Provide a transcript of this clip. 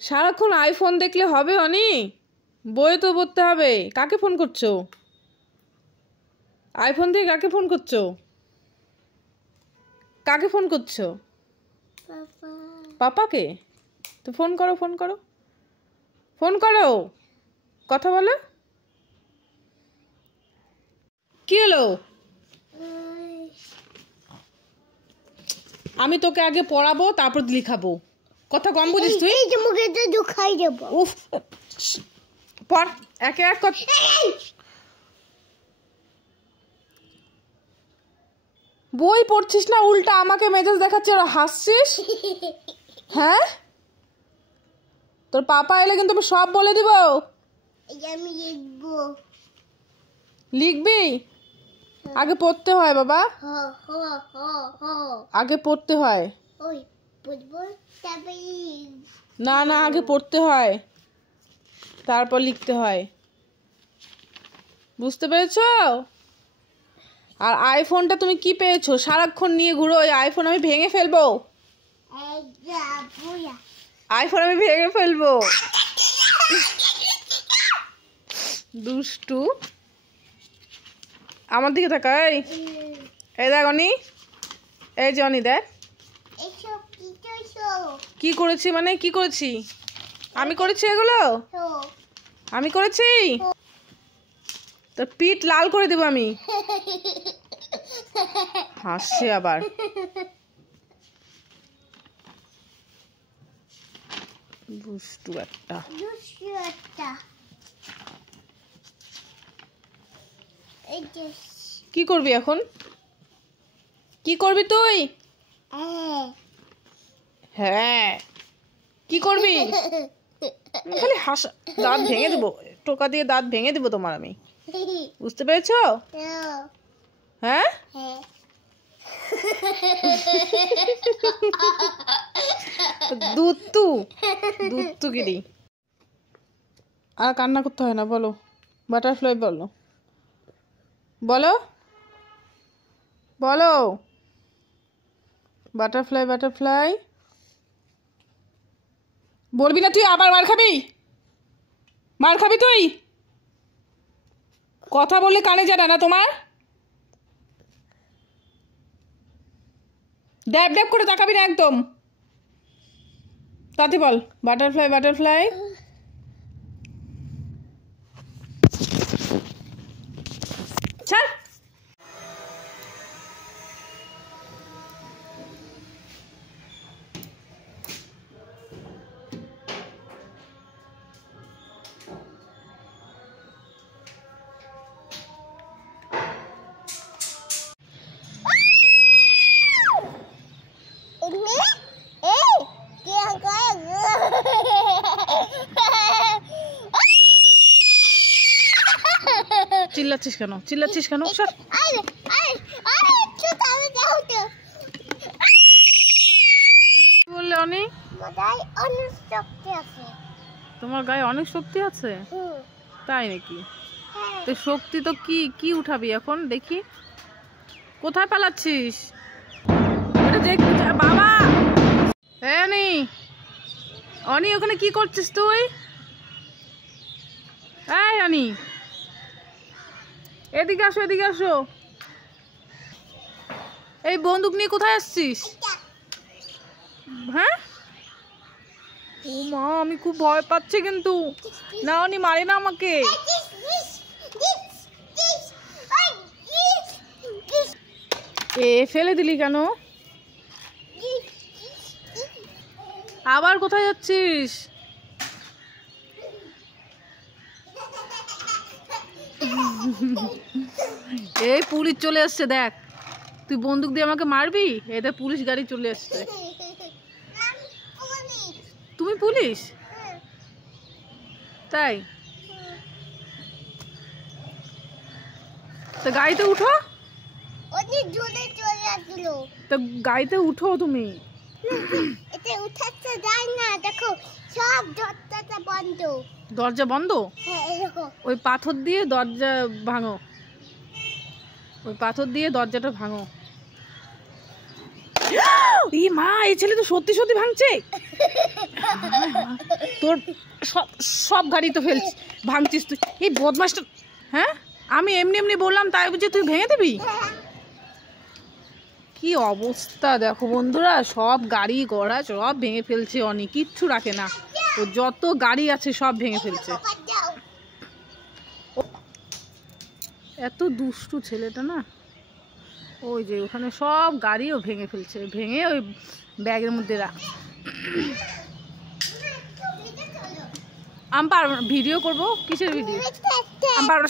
সারাক্ষণ আইফোন দেখলে হবে অনি? বই তো পড়তে হবে। কাকে ফোন করছো? আইফোন দিয়ে কাকে ফোন করছো? কাকে ফোন করছো? পাপাকে? তো ফোন করো, ফোন করো, ফোন করো, কথা বলো। কি হলো? আমি তোকে আগে পড়াবো, তারপর লিখাবো। কথা কম বুঝিস তুই? উফ, পড় একে এক কথা। বই পড়ছিস না, উল্টা আমাকে মেজাজ দেখাচ্ছিস আর হাসছিস। হ্যাঁ, তোর পাপা এলে কিন্তু আমি সব বলে দিব। আমি লিখবো। লিখবি? আগে পড়তে হয় বাবা, আগে পড়তে হয়। না না, আগে পড়তে হয়, তারপর লিখতে হয়, বুঝতে পেরেছো? আর আইফোনটা তুমি কি পেয়েছো? সারাক্ষণ নিয়ে ঘুরো। ওই আইফোন আমি ভেঙে ফেলবো, আইফোন আমি ভেঙে ফেলবো। দুষ্টু, আমার দিকে তাকাই। এই দেখ অনি, এই যে অনি দেখ কি করেছি। মানে কি করেছি? আমি করেছি এগুলো? আমি করেছি? তো পিঠ লাল করে দেবো আমি। হাসছে আবার। দুষ্টু একটা। কি করবি এখন? কি করবি তুই? হ্যাঁ, কি করবি? খালি হাসা, দাঁত ভেঙে দেবো, টোকা দিয়ে দাঁত ভেঙে দেবো তোমার আমি, বুঝতে পেরেছো? হ্যাঁ, দুত্তু দুত্তু গিরি। আর কান্না করতে হয় না, বলো বাটারফ্লাই, বলো বলো বলো, বাটারফ্লাই বাটারফ্লাই। বলবি না তুই? আবার মার খাবি, মার খাবি তুই। কথা বললে কানে যায় না তোমার? ড্যাব ড্যাব করে তাকাবি না একদম। তাতে বল বাটারফ্লাই বাটারফ্লাই। ছাড়। চিল্লাচ্ছিস কেন? চিল্লাচ্ছিস কেন? সর। বললে অনি, তোমার গায়ে অনেক শক্তি আছে? তাই নাকি? তো শক্তি তো কি কি উঠাবি এখন দেখি? কোথায় পালাচ্ছিস? বাবা, অনি, অনি ওখানে কি করছিস তুই? এই অনি, এদিকে আসো, এদিকে আসো। এই বন্দুক নিয়ে কোথায় আসছিস? হ্যাঁ, ও মা, আমি খুব ভয় পাচ্ছি কিন্তু। না অনি, মারে না আমাকে। এ ফেলে দিলি কেন? আবার কোথায় যাচ্ছিস? এই পুলিশ চলে আসছে দেখ। তুই বন্দুক দিয়ে আমাকে মারবি? এটা পুলিশ গাড়ি চলে আসছে। তুমি পুলিশ? তাই? তো গাড়িতে উঠো। তো গাড়িতে উঠো তুমি। দরজা বন্ধ? ওই পাথর দিয়ে দরজা ভাঙো, ওই পাথর দিয়ে দরজাটা ভাঙো। এই মা, এই ছেলে তো সত্যি সত্যি ভাঙছে। তোর সব সব গাড়ি তো ফেলছিস, ভাঙছিস তুই। এই বদমাসটা, হ্যাঁ আমি এমনি এমনি বললাম তাই বুঝি তুই ভেঙে দিবি? কি অবস্থা দেখো বন্ধুরা, সব গাড়ি ঘোড়া সব ভেঙে ফেলছে, অনেক কিচ্ছু রাখে না, ও যত গাড়ি আছে সব ভেঙে ফেলছে। এত দুষ্টু ছেলেটা না। ওই যে ওখানে সব গাড়িও ভেঙে ফেলছে, ভেঙে ওই ব্যাগের মধ্যে রাখ। আমি পারবো না ভিডিও করবো, কিসের ভিডিও? আমি পারবো না,